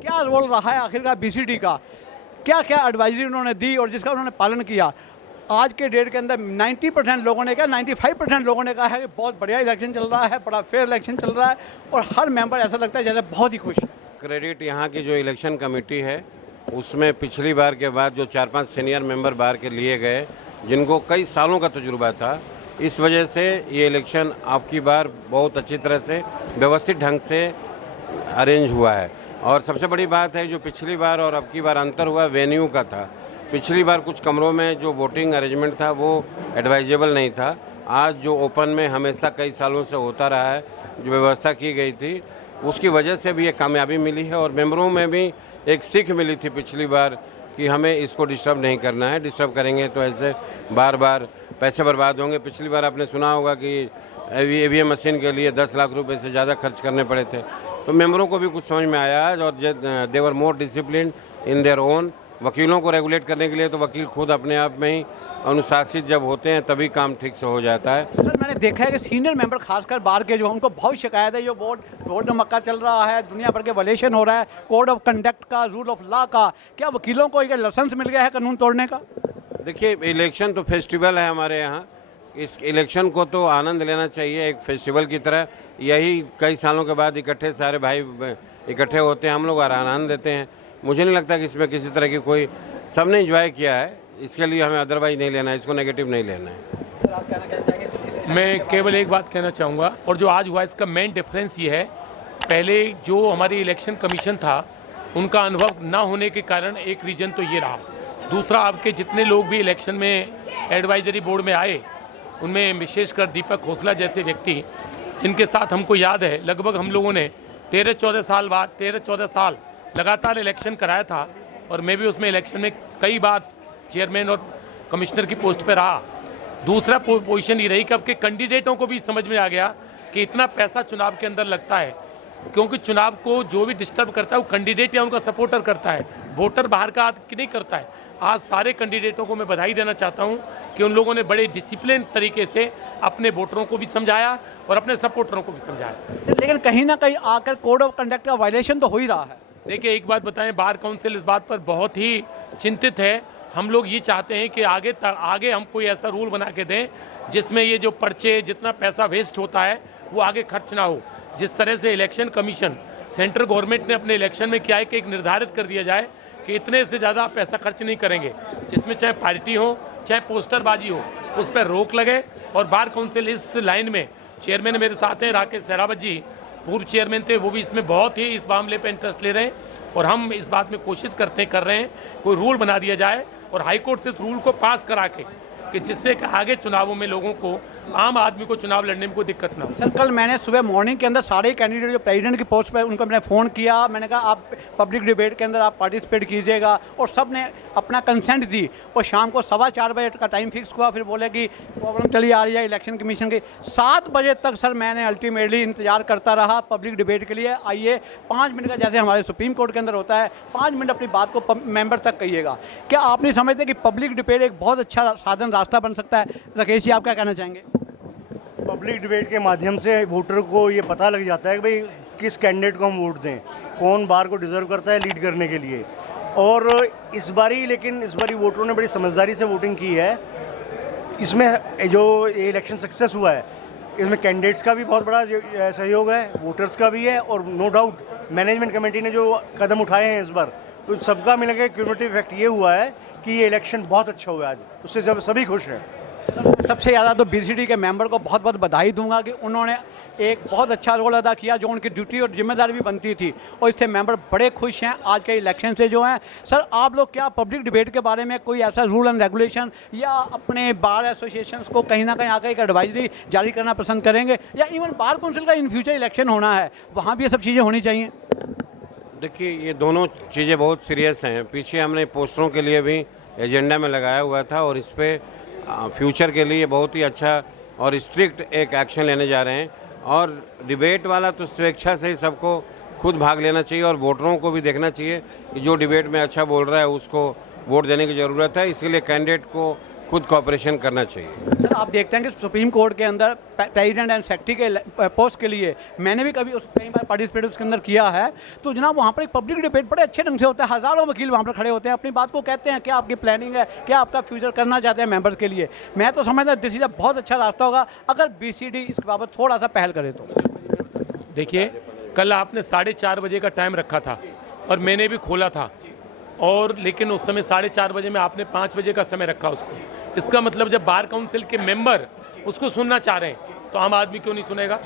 क्या रोल रहा है आखिरकार बीसीडी का, क्या क्या एडवाइजरी उन्होंने दी और जिसका उन्होंने पालन किया। आज के डेट के अंदर 90% लोगों ने कहा, 95% लोगों ने कहा है कि बहुत बढ़िया इलेक्शन चल रहा है, बड़ा फेयर इलेक्शन चल रहा है और हर मेंबर ऐसा लगता है जैसे बहुत ही खुश है। क्रेडिट यहाँ की जो इलेक्शन कमेटी है उसमें पिछली बार के बाद जो 4-5 सीनियर मेंबर बाहर के लिए गए जिनको कई सालों का तजुर्बा था, इस वजह से ये इलेक्शन आपकी बार बहुत अच्छी तरह से व्यवस्थित ढंग से अरेंज हुआ है। और सबसे बड़ी बात है जो पिछली बार और अब की बार अंतर हुआ वेन्यू का था। पिछली बार कुछ कमरों में जो वोटिंग अरेंजमेंट था वो एडवाइजेबल नहीं था। आज जो ओपन में हमेशा कई सालों से होता रहा है, जो व्यवस्था की गई थी, उसकी वजह से भी ये कामयाबी मिली है और मेंबरों में भी एक सीख मिली थी पिछली बार कि हमें इसको डिस्टर्ब नहीं करना है। डिस्टर्ब करेंगे तो ऐसे बार बार पैसे बर्बाद होंगे। पिछली बार आपने सुना होगा कि ईवीएम मशीन के लिए 10 लाख रुपए से ज़्यादा खर्च करने पड़े थे। तो मेंबरों को भी कुछ समझ में आया है और they were more discipline in their own. वकीलों को रेगुलेट करने के लिए तो वकील खुद अपने आप में ही अनुशासित जब होते हैं तभी काम ठीक से हो जाता है। सर मैंने देखा है कि सीनियर मेंबर खासकर बाहर के जो उनको बहुत शिकायत है, जो वोट मक्का चल रहा है, दुनिया भर के वायलेशन हो रहा है कोड ऑफ कंडक्ट का, रूल ऑफ लॉ का। क्या वकीलों को एक लाइसेंस मिल गया है कानून तोड़ने का? देखिए, इलेक्शन तो फेस्टिवल है हमारे यहाँ। इस इलेक्शन को तो आनंद लेना चाहिए एक फेस्टिवल की तरह। यही कई सालों के बाद इकट्ठे सारे भाई इकट्ठे होते हैं हम लोग और आनंद लेते हैं। मुझे नहीं लगता कि इसमें किसी तरह की कोई, सबने एंजॉय किया है, इसके लिए हमें अदरवाइज नहीं लेना है, इसको नेगेटिव नहीं लेना है। मैं केवल एक बात कहना चाहूँगा और जो आज हुआ इसका मेन डिफरेंस ये है, पहले जो हमारी इलेक्शन कमीशन था उनका अनुभव ना होने के कारण एक रीज़न तो ये रहा। दूसरा, आपके जितने लोग भी इलेक्शन में एडवाइजरी बोर्ड में आए उनमें विशेषकर दीपक खोसला जैसे व्यक्ति, इनके साथ हमको याद है लगभग हम लोगों ने 13-14 साल लगातार इलेक्शन कराया था और मैं भी उसमें इलेक्शन में कई बार चेयरमैन और कमिश्नर की पोस्ट पर रहा। दूसरा पोजीशन ये रही कि आपके कैंडिडेटों को भी समझ में आ गया कि इतना पैसा चुनाव के अंदर लगता है, क्योंकि चुनाव को जो भी डिस्टर्ब करता है वो कैंडिडेट या उनका सपोर्टर करता है, वोटर बाहर का नहीं करता है। आज सारे कैंडिडेटों को मैं बधाई देना चाहता हूं कि उन लोगों ने बड़े डिसिप्लिन तरीके से अपने वोटरों को भी समझाया और अपने सपोर्टरों को भी समझाया। लेकिन कहीं ना कहीं आकर कोड ऑफ कंडक्ट का वायलेशन तो हो ही रहा है। देखिए, एक बात बताएं, बार काउंसिल इस बात पर बहुत ही चिंतित है। हम लोग ये चाहते हैं कि आगे हम कोई ऐसा रूल बना के दें जिसमें ये जो पर्चे, जितना पैसा वेस्ट होता है वो आगे खर्च ना हो। जिस तरह से इलेक्शन कमीशन, सेंट्रल गवर्नमेंट ने अपने इलेक्शन में किया है कि एक निर्धारित कर दिया जाए कि इतने से ज़्यादा पैसा खर्च नहीं करेंगे, जिसमें चाहे पार्टी हो चाहे पोस्टरबाजी हो उस पर रोक लगे। और बार काउंसिल इस लाइन में, चेयरमैन मेरे साथ हैं राकेश सहरावत जी, पूर्व चेयरमैन थे, वो भी इसमें बहुत ही इस मामले पे इंटरेस्ट ले रहे हैं और हम इस बात में कोशिश कर रहे हैं कोई रूल बना दिया जाए और हाईकोर्ट से इस रूल को पास करा के कि जिससे कि आगे चुनावों में लोगों को, आम आदमी को चुनाव लड़ने में कोई दिक्कत ना हो। सर कल मैंने सुबह मॉर्निंग के अंदर सारे कैंडिडेट जो प्रेसिडेंट की पोस्ट पे उनको मैंने फ़ोन किया, मैंने कहा आप पब्लिक डिबेट के अंदर आप पार्टिसिपेट कीजिएगा और सब ने अपना कंसेंट दी। और शाम को 4:15 बजे का टाइम फिक्स हुआ, फिर बोले कि प्रॉब्लम चली आ रही है इलेक्शन कमीशन की। 7 बजे तक सर मैंने अल्टीमेटली इंतजार करता रहा पब्लिक डिबेट के लिए। आइए 5 मिनट का, जैसे हमारे सुप्रीम कोर्ट के अंदर होता है, 5 मिनट अपनी बात को मेंबर तक कहिएगा। क्या आप नहीं समझते कि पब्लिक डिबेट एक बहुत अच्छा साधन, रास्ता बन सकता है? राकेश जी, आप क्या कहना चाहेंगे? पब्लिक डिबेट के माध्यम से वोटर को ये पता लग जाता है कि भाई किस कैंडिडेट को हम वोट दें, कौन बार को डिज़र्व करता है लीड करने के लिए। और इस बारी वोटरों ने बड़ी समझदारी से वोटिंग की है। इसमें जो ये इलेक्शन सक्सेस हुआ है इसमें कैंडिडेट्स का भी बहुत बड़ा सहयोग है, वोटर्स का भी है और नो डाउट मैनेजमेंट कमेटी ने जो कदम उठाए हैं इस बार, तो सबका मिलकर क्यूमुलेटिव इफेक्ट ये हुआ है कि ये इलेक्शन बहुत अच्छा हुआ आज, उससे सभी खुश हैं। सबसे ज़्यादा तो बीसीडी के मेंबर को बहुत बहुत बधाई दूंगा कि उन्होंने एक बहुत अच्छा रोल अदा किया जो उनकी ड्यूटी और जिम्मेदारी भी बनती थी, और इससे मेंबर बड़े खुश हैं आज के इलेक्शन से जो हैं। सर आप लोग क्या पब्लिक डिबेट के बारे में कोई ऐसा रूल एंड रेगुलेशन या अपने बार एसोसिएशंस को कहीं ना कहीं आकर एक एडवाइजरी जारी करना पसंद करेंगे, या इवन बार काउंसिल का इन फ्यूचर इलेक्शन होना है वहाँ भी ये सब चीज़ें होनी चाहिए? देखिए, ये दोनों चीज़ें बहुत सीरियस हैं। पीछे हमने पोस्टरों के लिए भी एजेंडा में लगाया हुआ था और इस पर फ्यूचर के लिए बहुत ही अच्छा और स्ट्रिक्ट एक एक्शन लेने जा रहे हैं। और डिबेट वाला तो स्वेच्छा से ही सबको खुद भाग लेना चाहिए और वोटरों को भी देखना चाहिए कि जो डिबेट में अच्छा बोल रहा है उसको वोट देने की ज़रूरत है। इसीलिए कैंडिडेट को खुद कॉपरेशन करना चाहिए। सर आप देखते हैं कि सुप्रीम कोर्ट के अंदर प्रेसिडेंट एंड सेक्रेटरी के पोस्ट के लिए मैंने भी कभी उस कई बार पार्टिसिपेट उसके अंदर किया है, तो जनाब वहाँ पर एक पब्लिक डिबेट बड़े अच्छे ढंग से होता है, हज़ारों वकील वहाँ पर खड़े होते हैं, अपनी बात को कहते हैं क्या आपकी प्लानिंग है, क्या आपका फ्यूचर करना चाहते हैं मेंबर्स के लिए। मैं तो समझता दिस इज अ बहुत अच्छा रास्ता होगा अगर बीसीडी इस बाबत थोड़ा सा पहल करे तो। देखिए कल आपने 4:30 बजे का टाइम रखा था और मैंने भी खोला था, और लेकिन उस समय 4:30 बजे में आपने 5 बजे का समय रखा उसको। इसका मतलब जब बार काउंसिल के मेंबर उसको सुनना चाह रहे हैं तो आम आदमी क्यों नहीं सुनेगा?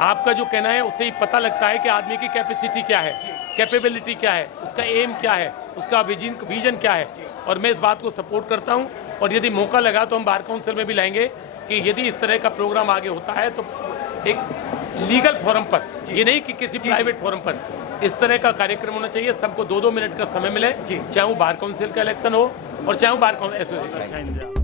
आपका जो कहना है उससे ही पता लगता है कि आदमी की कैपेसिटी क्या है, कैपेबिलिटी क्या है, उसका एम क्या है, उसका विजन क्या है। और मैं इस बात को सपोर्ट करता हूँ, और यदि मौका लगा तो हम बार काउंसिल में भी लाएंगे कि यदि इस तरह का प्रोग्राम आगे होता है तो एक लीगल फोरम पर, ये नहीं कि किसी प्राइवेट फोरम पर, इस तरह का कार्यक्रम होना चाहिए। सबको 2-2 मिनट का समय मिले, चाहे वो बार काउंसिल का इलेक्शन हो और चाहे वो बार काउंसिल एसोसिएशन।